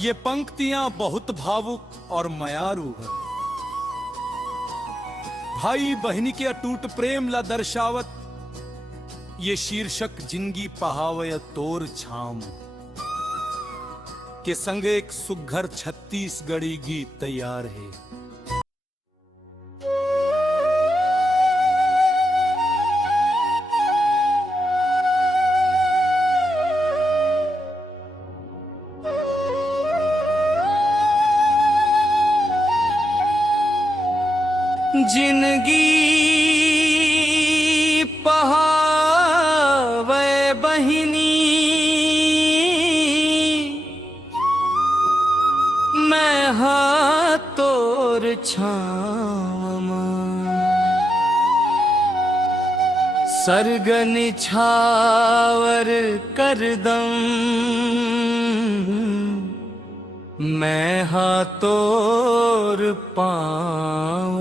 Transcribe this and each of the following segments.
ये पंक्तियां बहुत भावुक और मयारू है। भाई बहनी के अटूट प्रेम ला दर्शावत ये शीर्षक जिंदगी पहावय तोर छाम के संग एक सुघर छत्तीसगढ़ी गीत तैयार है। जिंदगी पहावे बहिनी मैं हाथ तोर छावा सरगन छावर करदम मैं हाथोर पाँव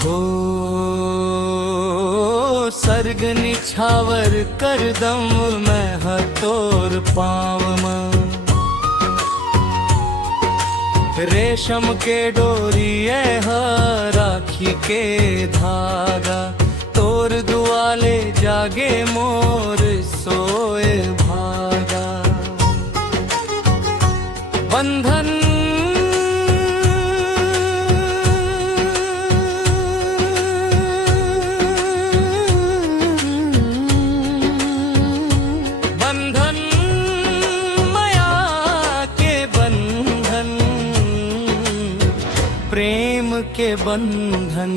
हो सर्ग निछावर करदम मैं हाथोर पाँव रेशम के डोरिए राखी के धागा तोर दुआले जागे मोर सोए भागा बंधन प्रेम के बंधन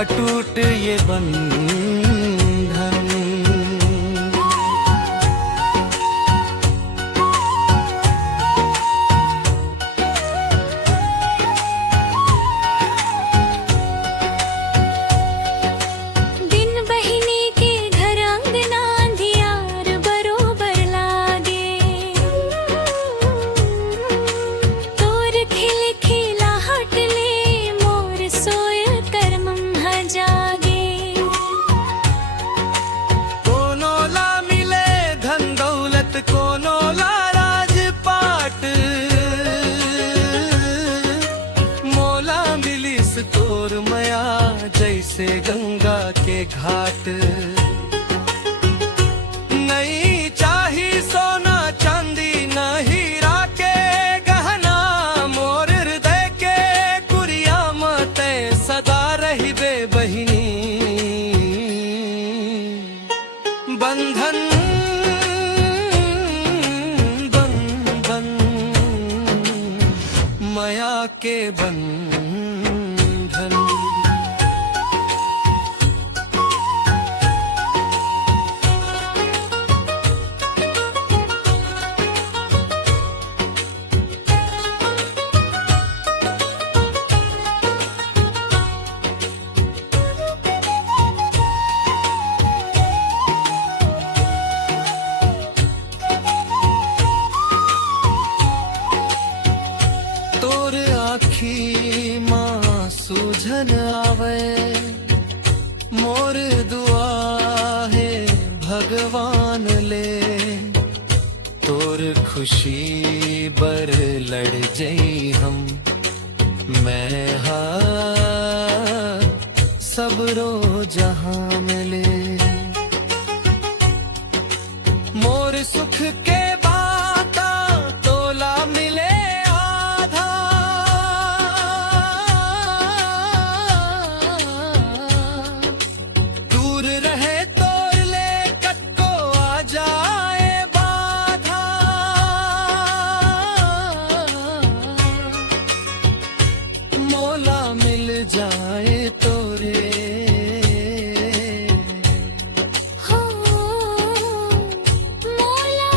अटूट ये बंधन तोर मया जैसे गंगा के घाट नहीं चाही सोना चांदी न हीरा के गहना मोर हृदय के कुरिया मते सदा रही बे बहिनी बंधन बंधन मया के बंधन तोर आखी माँ सूझन आवे मोर दुआ है भगवान ले तोर खुशी बर लड़ जई हम मैं सब रो जहां मिले मोर सुख के बाता तोला मिले जाए तोरे हो मोला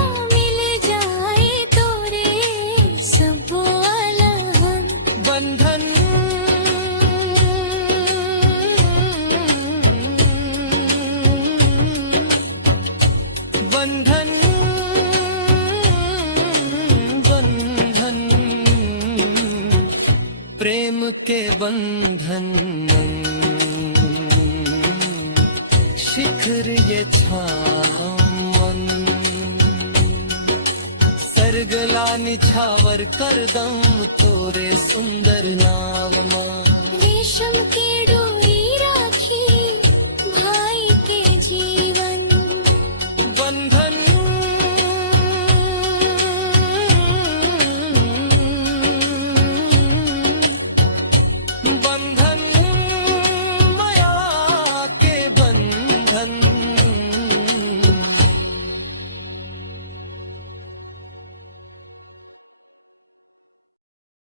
के बंधन शिखर ये छामन सर्गला निछावर करदम तोरे सुंदर नावमा रेशम के डोर